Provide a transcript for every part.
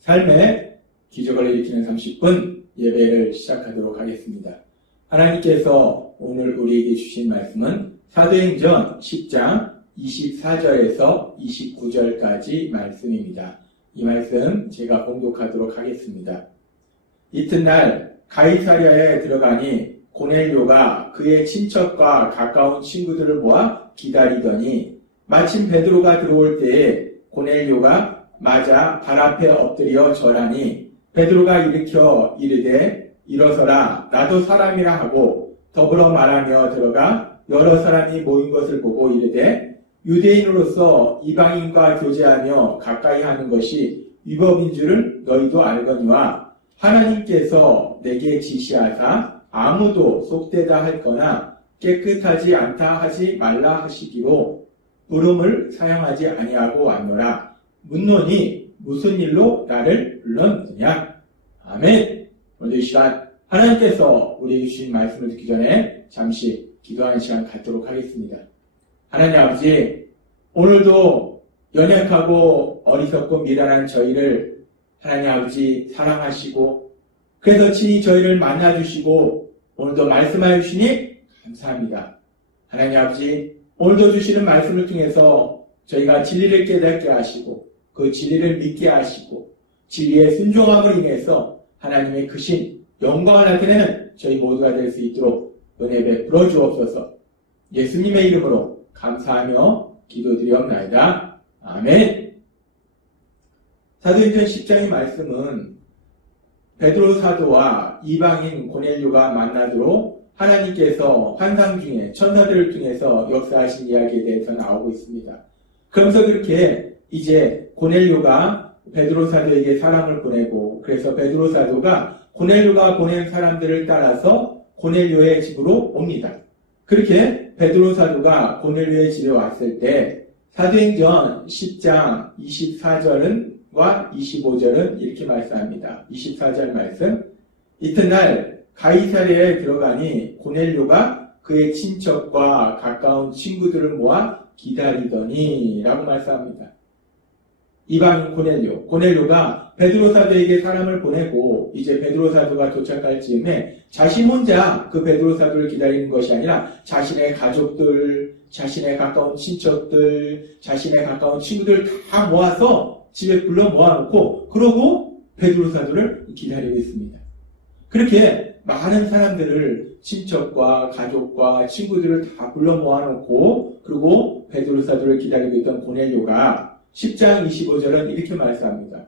삶의 기적을 일으키는 30분 예배를 시작하도록 하겠습니다. 하나님께서 오늘 우리에게 주신 말씀은 사도행전 10장 24절에서 29절까지 말씀입니다. 이 말씀 제가 봉독하도록 하겠습니다. 이튿날 가이사랴에 들어가니 고넬료가 그의 친척과 가까운 친구들을 모아 기다리더니 마침 베드로가 들어올 때에 고넬료가 맞아 발 앞에 엎드려 절하니 베드로가 일으켜 이르되 일어서라 나도 사람이라 하고 더불어 말하며 들어가 여러 사람이 모인 것을 보고 이르되 유대인으로서 이방인과 교제하며 가까이 하는 것이 위법인 줄을 너희도 알거니와 하나님께서 내게 지시하사 아무도 속되다 할거나 깨끗하지 않다 하지 말라 하시기로 부름을 사용하지 아니하고 왔노라. 묻노니 무슨 일로 나를 불렀느냐? 아멘. 오늘 이 시간 하나님께서 우리에게 주신 말씀을 듣기 전에 잠시 기도하는 시간 갖도록 하겠습니다. 하나님 아버지, 오늘도 연약하고 어리석고 미련한 저희를 하나님 아버지 사랑하시고 그래서 친히 저희를 만나주시고 오늘도 말씀하여 주시니 감사합니다. 하나님 아버지, 오늘도 주시는 말씀을 통해서 저희가 진리를 깨닫게 하시고 그 진리를 믿게 하시고 진리의 순종함을 인해서 하나님의 크신 영광을 나타내는 저희 모두가 될 수 있도록 은혜 베풀어 주옵소서. 예수님의 이름으로 감사하며 기도드리옵나이다. 아멘. 사도행전 10장의 말씀은 베드로 사도와 이방인 고넬료가 만나도록 하나님께서 환상 중에 천사들을 통해서 역사하신 이야기에 대해서 나오고 있습니다. 그러면서 그렇게 이제 고넬료가 베드로 사도에게 사람을 보내고 그래서 베드로 사도가 고넬료가 보낸 사람들을 따라서 고넬료의 집으로 옵니다. 그렇게 베드로 사도가 고넬료의 집에 왔을 때 사도행전 10장 24절과 25절은 이렇게 말씀합니다. 24절 말씀. 이튿날 가이사랴에 들어가니 고넬료가 그의 친척과 가까운 친구들을 모아 기다리더니 라고 말씀합니다. 이방인 고넬료가 베드로 사도에게 사람을 보내고 이제 베드로 사도가 도착할 즈음에 자신 혼자 그 베드로 사도를 기다리는 것이 아니라 자신의 가족들, 자신의 가까운 친척들, 자신의 가까운 친구들 다 모아서 집에 불러 모아놓고 그러고 베드로 사도를 기다리고 있습니다. 그렇게 많은 사람들을 친척과 가족과 친구들을 다 불러 모아놓고 그리고 베드로 사도를 기다리고 있던 고넬료가 10장 25절은 이렇게 말씀합니다.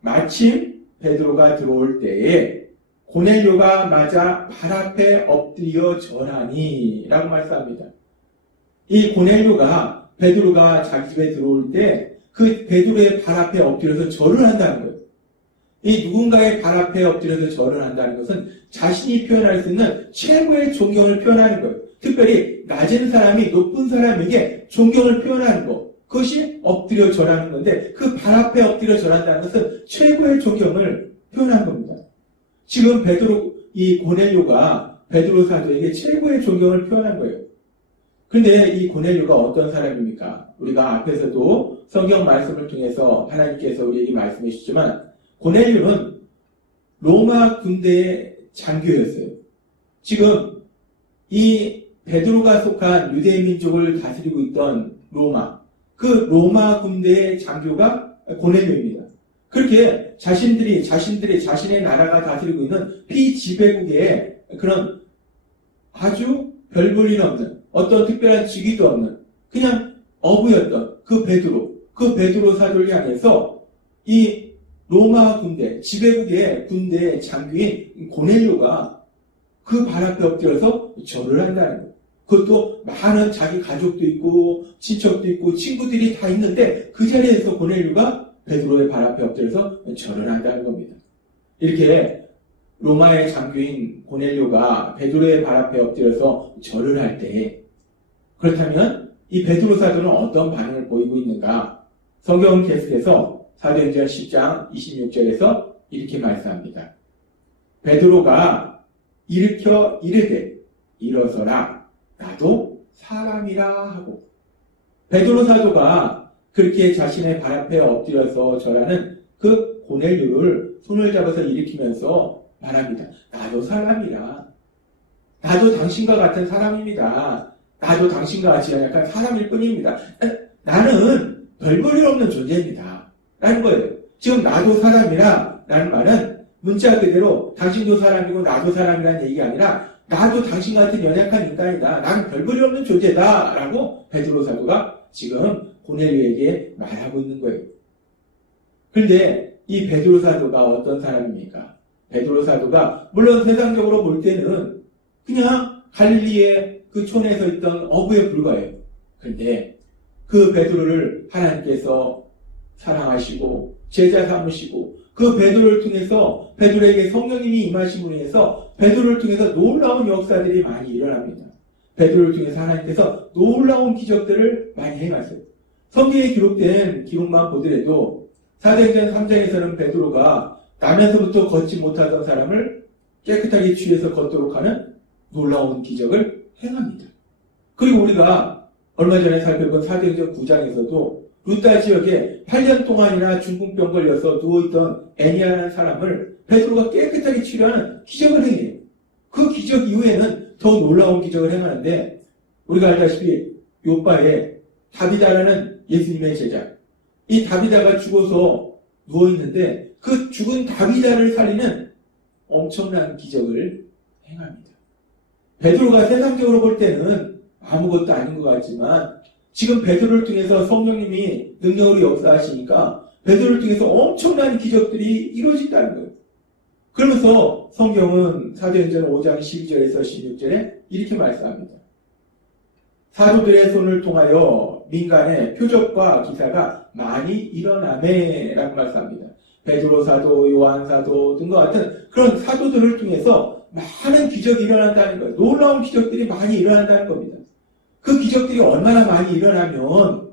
마침 베드로가 들어올 때에 고넬료가 맞아 발 앞에 엎드려 절하니 라고 말씀합니다. 이 고넬료가 베드로가 자기 집에 들어올 때 그 베드로의 발 앞에 엎드려서 절을 한다는 거예요. 이 누군가의 발 앞에 엎드려서 절을 한다는 것은 자신이 표현할 수 있는 최고의 존경을 표현하는 거예요. 특별히 낮은 사람이 높은 사람에게 존경을 표현하는 것. 그것이 엎드려 절하는 건데 그 발 앞에 엎드려 절한다는 것은 최고의 존경을 표현한 겁니다. 지금 이 고넬료가 베드로 사도에게 최고의 존경을 표현한 거예요. 그런데 이 고넬료가 어떤 사람입니까? 우리가 앞에서도 성경 말씀을 통해서 하나님께서 우리에게 말씀해 주시지만 고넬료는 로마 군대의 장교였어요. 지금 이 베드로가 속한 유대 민족을 다스리고 있던 그 로마 군대의 장교가 고넬료입니다. 그렇게 자신의 나라가 다스리고 있는 피지배국의 그런 아주 별 볼 일 없는 어떤 특별한 직위도 없는 그냥 어부였던 그 베드로 사도를 향해서 이 로마 군대, 지배국의 군대 장교인 고넬료가 그 발 앞에 엎드려서 절을 한다는 거예요. 그것도 많은 자기 가족도 있고 친척도 있고 친구들이 다 있는데 그 자리에서 고넬료가 베드로의 발 앞에 엎드려서 절을 한다는 겁니다. 이렇게 로마의 장교인 고넬료가 베드로의 발 앞에 엎드려서 절을 할 때 그렇다면 이 베드로 사도는 어떤 반응을 보이고 있는가? 성경은 계속해서 사도행전 10장 26절에서 이렇게 말씀합니다. 베드로가 일으켜 이르되 일어서라 나도 사람이라 하고, 베드로 사도가 그렇게 자신의 발 앞에 엎드려서 절하는 그 고넬료를 손을 잡아서 일으키면서 말합니다. 나도 사람이라. 나도 당신과 같은 사람입니다. 나도 당신과 같이 약간 사람일 뿐입니다. 나는 별 볼 일 없는 존재입니다. 라는 거예요. 지금 나도 사람이라 라는 말은 문자 그대로 당신도 사람이고 나도 사람이라는 얘기가 아니라 나도 당신 같은 연약한 인간이다. 나는 별 볼 일 없는 존재다. 라고 베드로 사도가 지금 고넬료에게 말하고 있는 거예요. 그런데 이 베드로 사도가 어떤 사람입니까? 베드로 사도가 물론 세상적으로 볼 때는 그냥 갈릴리의 그 촌에서 있던 어부에 불과해요. 그런데 그 베드로를 하나님께서 사랑하시고 제자 삼으시고 그 베드로를 통해서 베드로에게 성령님이 임하심으로 인해서 베드로를 통해서 놀라운 역사들이 많이 일어납니다. 베드로를 통해서 하나님께서 놀라운 기적들을 많이 행하세요. 성경에 기록된 기록만 보더라도 사도행전 3장에서는 베드로가 나면서부터 걷지 못하던 사람을 깨끗하게 취해서 걷도록 하는 놀라운 기적을 행합니다. 그리고 우리가 얼마 전에 살펴본 사도행전 9장에서도 루다 지역에 8년 동안이나 중풍병 걸려서 누워있던 애니아라는 사람을 베드로가 깨끗하게 치료하는 기적을 행해요. 그 기적 이후에는 더 놀라운 기적을 행하는데, 우리가 알다시피 요바에 다비다라는 예수님의 제자, 이 다비다가 죽어서 누워있는데 그 죽은 다비다를 살리는 엄청난 기적을 행합니다. 베드로가 세상적으로 볼 때는 아무것도 아닌 것 같지만 지금 베드로를 통해서 성령님이 능력으로 역사하시니까 베드로를 통해서 엄청난 기적들이 이루어진다는 거예요. 그러면서 성경은 사도행전 5장 12절에서 16절에 이렇게 말씀합니다. 사도들의 손을 통하여 민간의 표적과 기사가 많이 일어나매 라고 말씀합니다. 베드로 사도, 요한 사도 등과 같은 그런 사도들을 통해서 많은 기적이 일어난다는 거예요. 놀라운 기적들이 많이 일어난다는 겁니다. 그 기적들이 얼마나 많이 일어나면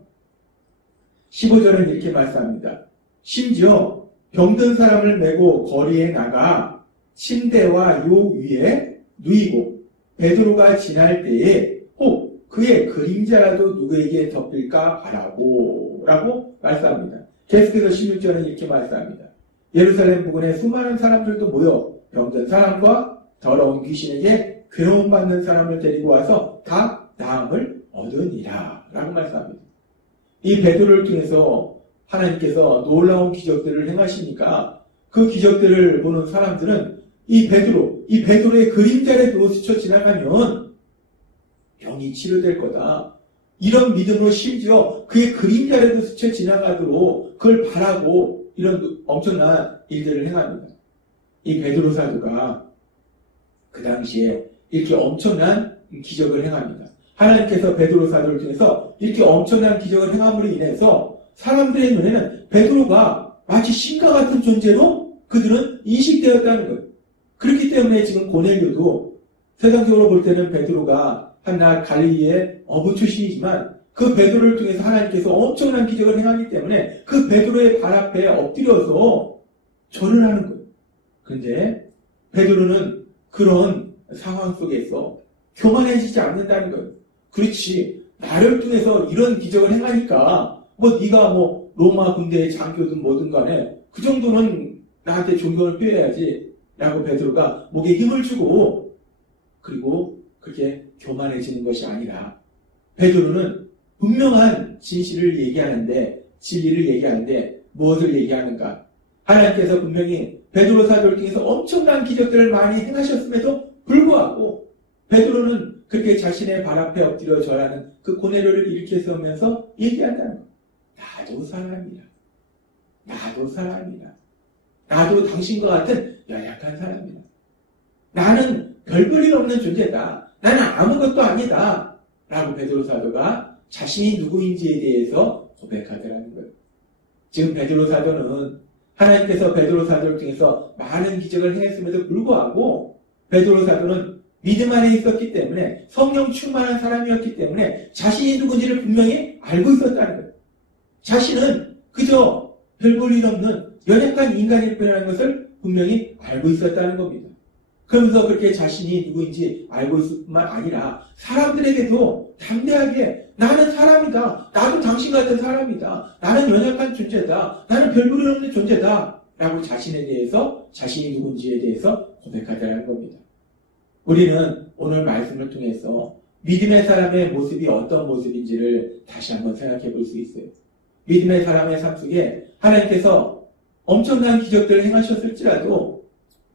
15절은 이렇게 말씀합니다. 심지어 병든 사람을 메고 거리에 나가 침대와 요 위에 누이고 베드로가 지날 때에 혹 그의 그림자라도 누구에게 덮일까 바라고 라고 말씀합니다. 계속해서 16절은 이렇게 말씀합니다. 예루살렘 부근에 수많은 사람들도 모여 병든 사람과 더러운 귀신에게 괴로움받는 사람을 데리고 와서 다 나음을 얻으니라 라고 말씀합니다. 이 베드로를 통해서 하나님께서 놀라운 기적들을 행하시니까 그 기적들을 보는 사람들은 이 베드로의 그림자라도 스쳐 지나가면 병이 치료될 거다. 이런 믿음으로 심지어 그의 그림자라도 스쳐 지나가도록 그걸 바라고 이런 엄청난 일들을 행합니다. 이 베드로 사도가 그 당시에 이렇게 엄청난 기적을 행합니다. 하나님께서 베드로 사도를 통해서 이렇게 엄청난 기적을 행함으로 인해서 사람들의 눈에는 베드로가 마치 신과 같은 존재로 그들은 인식되었다는 거예요. 그렇기 때문에 지금 고넬료도 세상적으로 볼 때는 베드로가 한낱 갈릴리의 어부 출신이지만 그 베드로를 통해서 하나님께서 엄청난 기적을 행하기 때문에 그 베드로의 발 앞에 엎드려서 절을 하는 거예요. 그런데 베드로는 그런 상황 속에서 교만해지지 않는다는 거예요. 그렇지, 나를 통해서 이런 기적을 행하니까 네가 로마 군대의 장교든 뭐든 간에 그 정도는 나한테 존경을 표해야지 라고 베드로가 목에 힘을 주고, 그리고 그렇게 교만해지는 것이 아니라 베드로는 분명한 진리를 얘기하는데 무엇을 얘기하는가? 하나님께서 분명히 베드로 사도를 통해서 엄청난 기적들을 많이 행하셨음에도 불구하고 베드로는 그렇게 자신의 발 앞에 엎드려 절하는 그 고넬료를 일으켜 세우면서 얘기한다는 거예요. 나도 사람이라. 나도 사람이라. 나도 당신과 같은 연약한 사람이라. 나는 별 볼 일 없는 존재다. 나는 아무것도 아니다. 라고 베드로 사도가 자신이 누구인지에 대해서 고백하더라는 거예요. 지금 베드로 사도는 하나님께서 베드로 사도를 통해서 많은 기적을 행했음에도 불구하고 베드로 사도는 믿음 안에 있었기 때문에, 성령 충만한 사람이었기 때문에 자신이 누군지를 분명히 알고 있었다는 거예요. 자신은 그저 별 볼 일 없는 연약한 인간일 뿐이라는 것을 분명히 알고 있었다는 겁니다. 그러면서 그렇게 자신이 누구인지 알고 있을 뿐만 아니라 사람들에게도 담대하게 나는 사람이다. 나도 당신 같은 사람이다. 나는 연약한 존재다. 나는 별 볼 일 없는 존재다. 라고 자신에 대해서 자신이 누군지에 대해서 고백하자는 겁니다. 우리는 오늘 말씀을 통해서 믿음의 사람의 모습이 어떤 모습인지를 다시 한번 생각해 볼 수 있어요. 믿음의 사람의 삶 속에 하나님께서 엄청난 기적들을 행하셨을지라도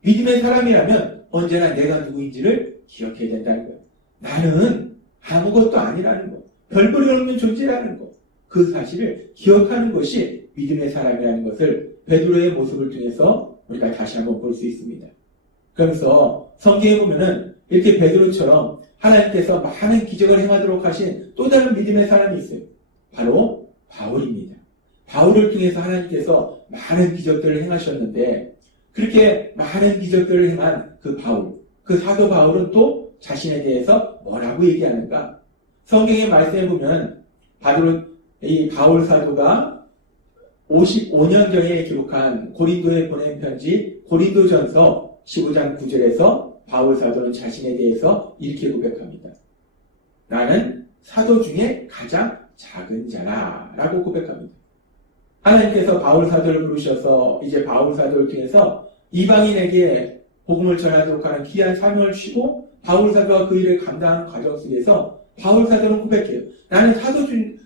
믿음의 사람이라면 언제나 내가 누구인지를 기억해야 된다는 거예요. 나는 아무것도 아니라는 거, 별 볼이 없는 존재라는 거, 그 사실을 기억하는 것이 믿음의 사람이라는 것을 베드로의 모습을 통해서 우리가 다시 한번 볼 수 있습니다. 그러면서 성경에 보면은 이렇게 베드로처럼 하나님께서 많은 기적을 행하도록 하신 또 다른 믿음의 사람이 있어요. 바로 바울입니다. 바울을 통해서 하나님께서 많은 기적들을 행하셨는데 그렇게 많은 기적들을 행한 그 바울, 그 사도 바울은 또 자신에 대해서 뭐라고 얘기하는가? 성경의 말씀에 보면 이 바울 사도가 55년경에 기록한 고린도에 보낸 편지 고린도전서 15장 9절에서 바울 사도는 자신에 대해서 이렇게 고백합니다. 나는 사도 중에 가장 작은 자라 라고 고백합니다. 하나님께서 바울 사도를 부르셔서 이제 바울 사도를 통해서 이방인에게 복음을 전하도록 하는 귀한 사명을 주시고 바울 사도가 그 일을 감당하는 과정 속에서 바울 사도는 고백해요. 나는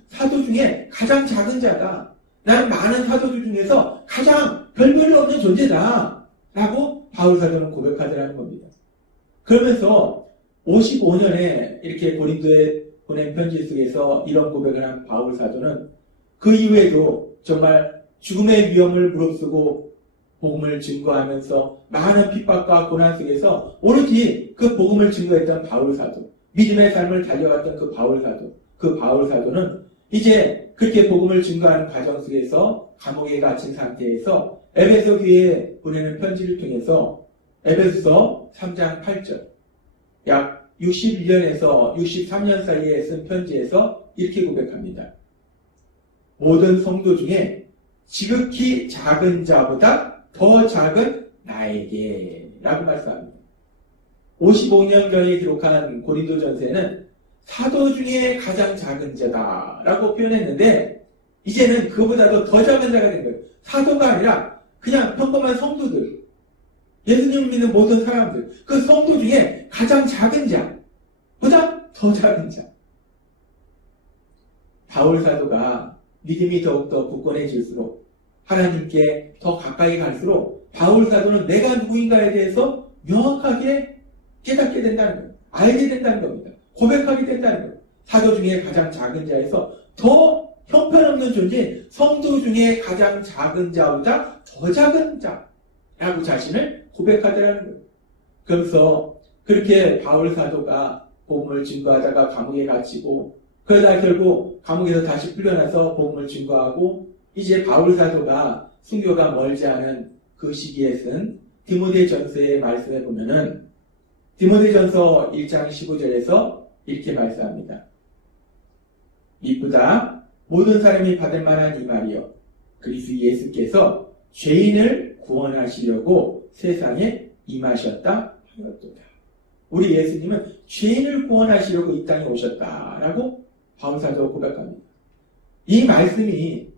사도 중에 가장 작은 자다. 나는 많은 사도들 중에서 가장 별 볼이 없는 존재다. 라고 바울 사도는 고백하더라는 겁니다. 그러면서 55년에 이렇게 고린도에 보낸 편지 속에서 이런 고백을 한 바울 사도는 그 이후에도 정말 죽음의 위험을 무릅쓰고 복음을 증거하면서 많은 핍박과 고난 속에서 오로지 그 복음을 증거했던 바울 사도, 믿음의 삶을 달려갔던 그 바울 사도는 이제 그렇게 복음을 증거하는 과정 속에서 감옥에 갇힌 상태에서 에베소 교회에 보내는 편지를 통해서 에베소서 3장 8절, 약 61년에서 63년 사이에 쓴 편지에서 이렇게 고백합니다. 모든 성도 중에 지극히 작은 자보다 더 작은 나에게 라고 말씀합니다. 55년경에 기록한 고린도전서에는 사도 중에 가장 작은 자다 라고 표현했는데 이제는 그보다도 더 작은 자가 된 거예요. 사도가 아니라 그냥 평범한 성도들, 예수님을 믿는 모든 사람들, 그 성도 중에 가장 작은 자보다 더 작은 자. 바울 사도가 믿음이 더욱더 굳건해질수록 하나님께 더 가까이 갈수록 바울 사도는 내가 누구인가에 대해서 명확하게 깨닫게 된다는 거예요. 알게 된다는 겁니다. 고백하게 된다는 거예요. 사도 중에 가장 작은 자에서 더 형편없는 존재, 성도 중에 가장 작은 자보다 더 작은 자라고 자신을 고백하더라는 거예요. 그래서 그렇게 바울 사도가 복음을 증거하다가 감옥에 갇히고 그러다 결국 감옥에서 다시 풀려나서 복음을 증거하고 이제 바울 사도가 순교가 멀지 않은 그 시기에 쓴 디모데전서의 말씀에 보면은 디모데전서 1장 15절에서 이렇게 말씀합니다. 이쁘다 모든 사람이 받을 만한 이 말이요 그리스도 예수께서 죄인을 구원하시려고 세상에 임하셨다 하였도다. 우리 예수님은 죄인을 구원하시려고 이 땅에 오셨다라고 바울사도가 고백합니다. 이 말씀이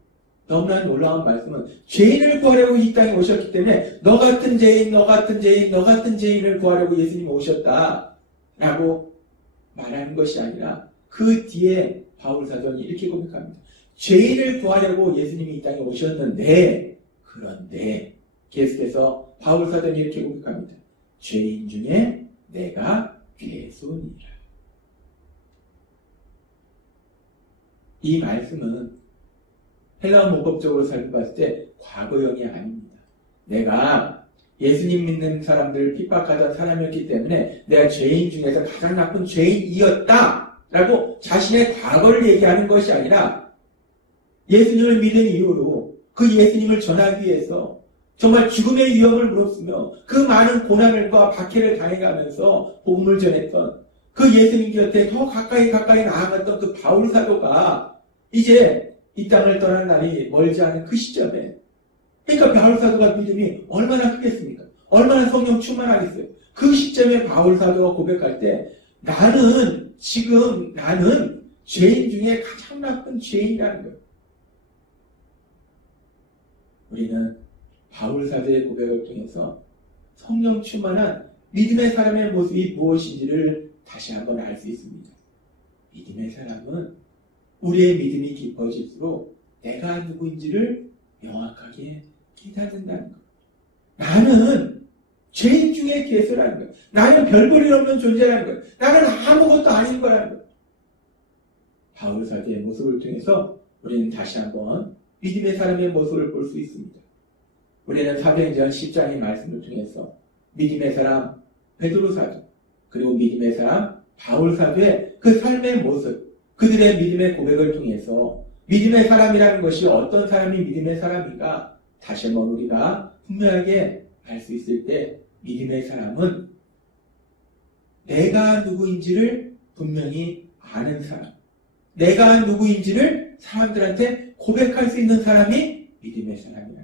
너무나 놀라운 말씀은 죄인을 구하려고 이 땅에 오셨기 때문에 너 같은 죄인을 구하려고 예수님이 오셨다라고 말하는 것이 아니라 그 뒤에 바울사도는 이렇게 고백합니다. 죄인을 구하려고 예수님이 이 땅에 오셨는데 그런데 계속해서 바울사도는 이렇게 고백합니다. 죄인 중에 내가 괴수니라. 이 말씀은 헬라어 문법적으로 살펴봤을 때 과거형이 아닙니다. 내가 예수님 믿는 사람들을 핍박하던 사람이었기 때문에 내가 죄인 중에서 가장 나쁜 죄인이었다라고 자신의 과거를 얘기하는 것이 아니라 예수님을 믿은 이후로 그 예수님을 전하기 위해서 정말 죽음의 위험을 무릅쓰며 그 많은 고난과 박해를 당해가면서 복음을 전했던 그 예수님 곁에 더 가까이 나아갔던 그 바울 사도가 이제 이 땅을 떠난 날이 멀지 않은 그 시점에 그러니까 바울 사도가 믿음이 얼마나 크겠습니까? 얼마나 성령 충만하겠어요? 그 시점에 바울 사도가 고백할 때 나는 죄인 중에 가장 나쁜 죄인이라는 거예요. 우리는 바울 사도의 고백을 통해서 성령 충만한 믿음의 사람의 모습이 무엇인지를 다시 한번 알 수 있습니다. 믿음의 사람은 우리의 믿음이 깊어질수록 내가 누구인지를 명확하게 깨닫는다는 것. 나는 죄인 중에 개수라는 거예요. 나는 별 볼 일 없는 존재라는 거예요. 나는 아무것도 아닌 거라는 거예요. 바울 사도의 모습을 통해서 우리는 다시 한번 믿음의 사람의 모습을 볼 수 있습니다. 우리는 사도행전 10장의 말씀을 통해서 믿음의 사람 베드로 사도 그리고 믿음의 사람 바울 사도의 그 삶의 모습, 그들의 믿음의 고백을 통해서 믿음의 사람이라는 것이 어떤 사람이 믿음의 사람인가 다시 한번 우리가 분명하게 알 수 있을 때 믿음의 사람은 내가 누구인지를 분명히 아는 사람, 내가 누구인지를 사람들한테 고백할 수 있는 사람이 믿음의 사람이야.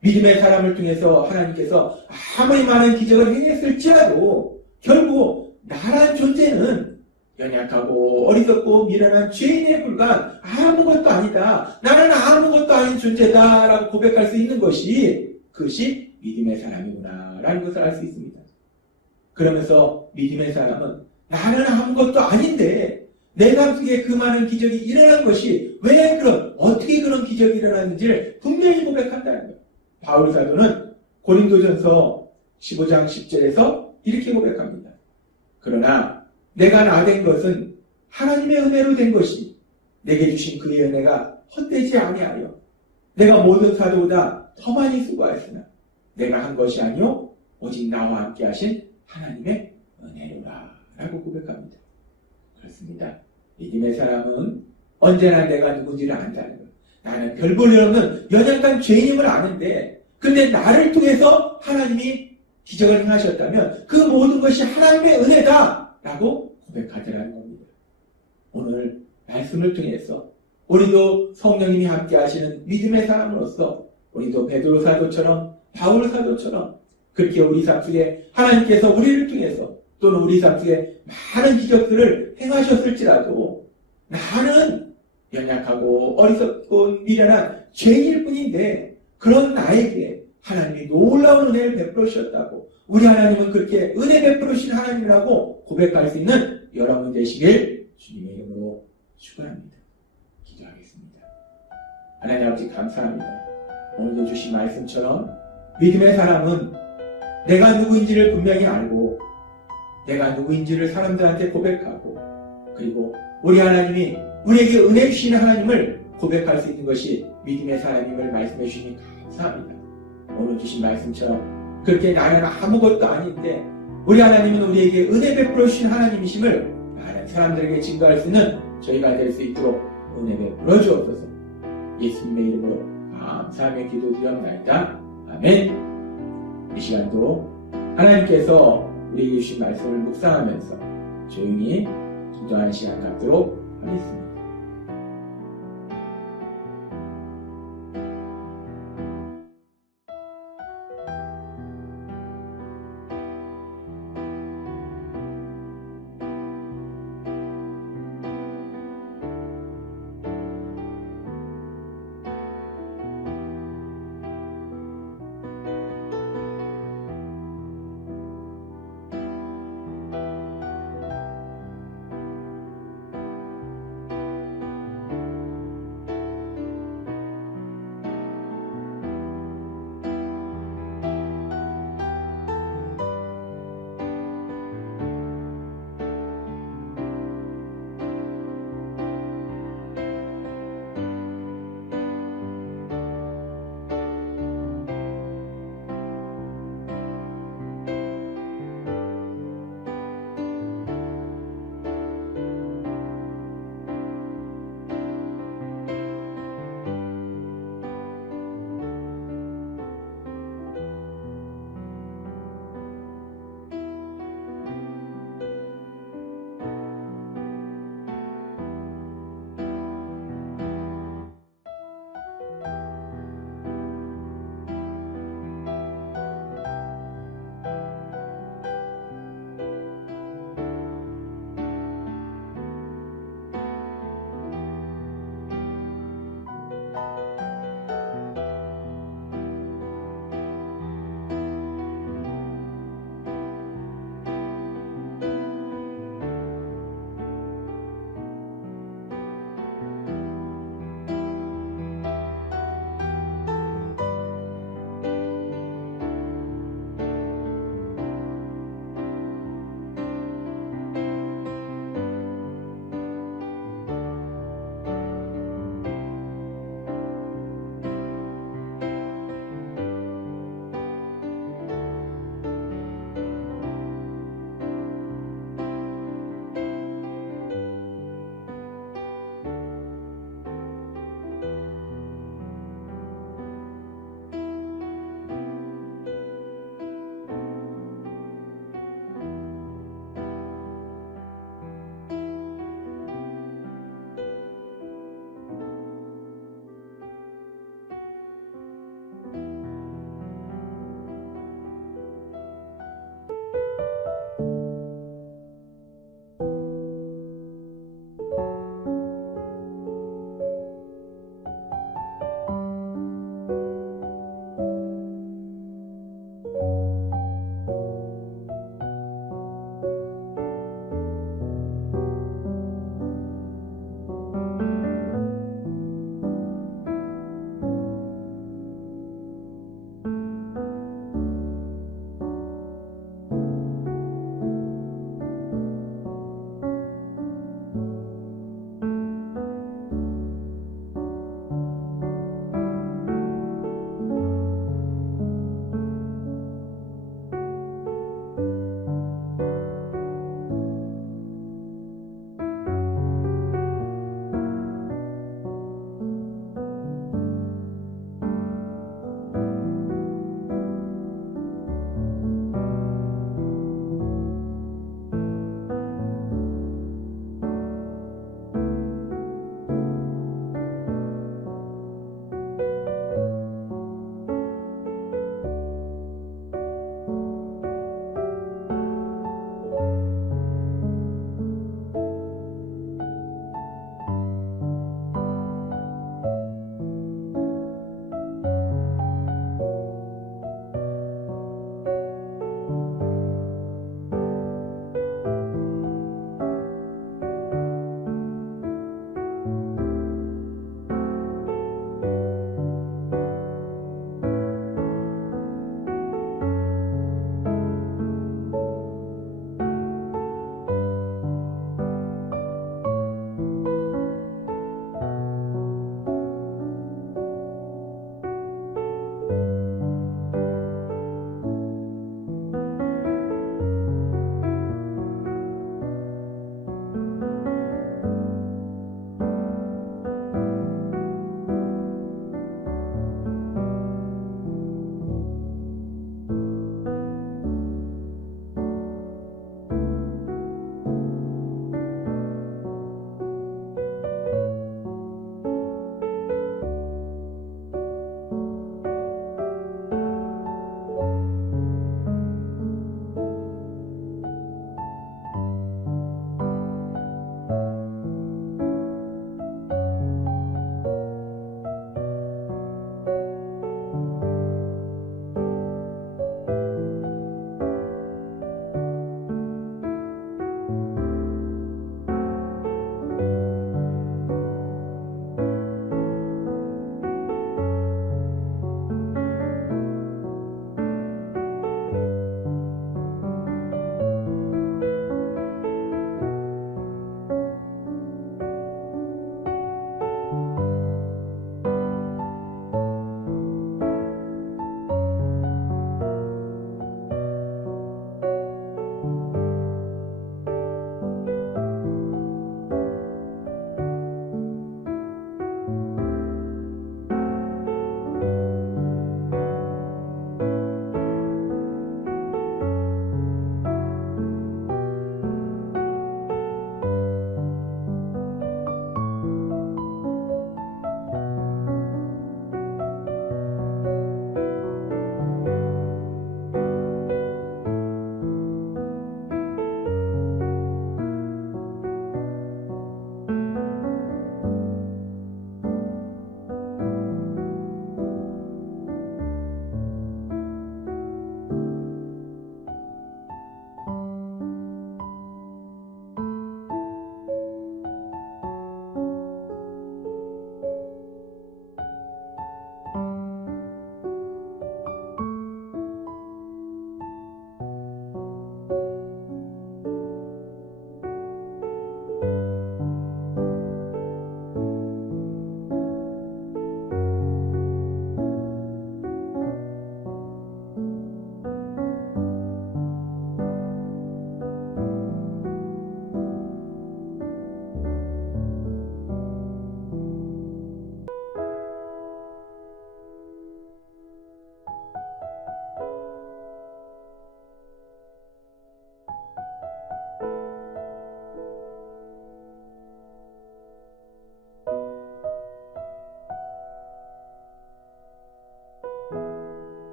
믿음의 사람을 통해서 하나님께서 아무리 많은 기적을 행했을지라도 결국 나란 존재는 연약하고 어리석고 미련한 죄인에 불과한 아무것도 아니다. 나는 아무것도 아닌 존재다라고 고백할 수 있는 그것이 믿음의 사람이구나 라는 것을 알 수 있습니다. 그러면서 믿음의 사람은 나는 아무것도 아닌데 내 삶 속에 그 많은 기적이 일어난 것이 어떻게 그런 기적이 일어났는지를 분명히 고백한다는 거예요. 바울 사도는 고린도전서 15장 10절에서 이렇게 고백합니다. 그러나 내가 나된 것은 하나님의 은혜로 된 것이 내게 주신 그의 은혜가 헛되지 아니하여 내가 모든 사도보다 더 많이 수고하였으나 내가 한 것이 아니요 오직 나와 함께 하신 하나님의 은혜로라 라고 고백합니다. 그렇습니다. 믿음의 사람은 언제나 내가 누군지를 안다는 거예요. 나는 별 볼 일 없는 연약한 죄인임을 아는데 근데 나를 통해서 하나님이 기적을 행하셨다면 그 모든 것이 하나님의 은혜다 라고 고백하더라는 겁니다. 오늘 말씀을 통해서 우리도 성령님이 함께 하시는 믿음의 사람으로서 우리도 베드로 사도처럼 바울 사도처럼 그렇게 우리 삶 속에 하나님께서 우리를 통해서 또는 우리 삶 속에 많은 기적들을 행하셨을지라도 나는 연약하고 어리석고 미련한 죄인일 뿐인데 그런 나에게 하나님이 놀라운 은혜를 베풀어 주셨다고 우리 하나님은 그렇게 은혜 베풀어 주신 하나님이라고 고백할 수 있는 여러분 되시길 주님의 이름으로 축원합니다. 기도하겠습니다. 하나님 아버지 감사합니다. 오늘도 주신 말씀처럼 믿음의 사람은 내가 누구인지를 분명히 알고 내가 누구인지를 사람들한테 고백하고 그리고 우리 하나님이 우리에게 은혜 주시는 하나님을 고백할 수 있는 것이 믿음의 사람임을 말씀해 주시니 감사합니다. 오늘 주신 말씀처럼 그렇게 나는 아무것도 아닌데 우리 하나님은 우리에게 은혜 베풀어 주신 하나님이심을 많은 사람들에게 증거할 수 있는 저희가 될 수 있도록 은혜 베풀어 주옵소서. 예수님의 이름으로 감사하며 기도드리옵나이다. 아멘. 이 시간도 하나님께서 우리에게 주신 말씀을 묵상하면서 조용히 기도하는 시간 갖도록 하겠습니다.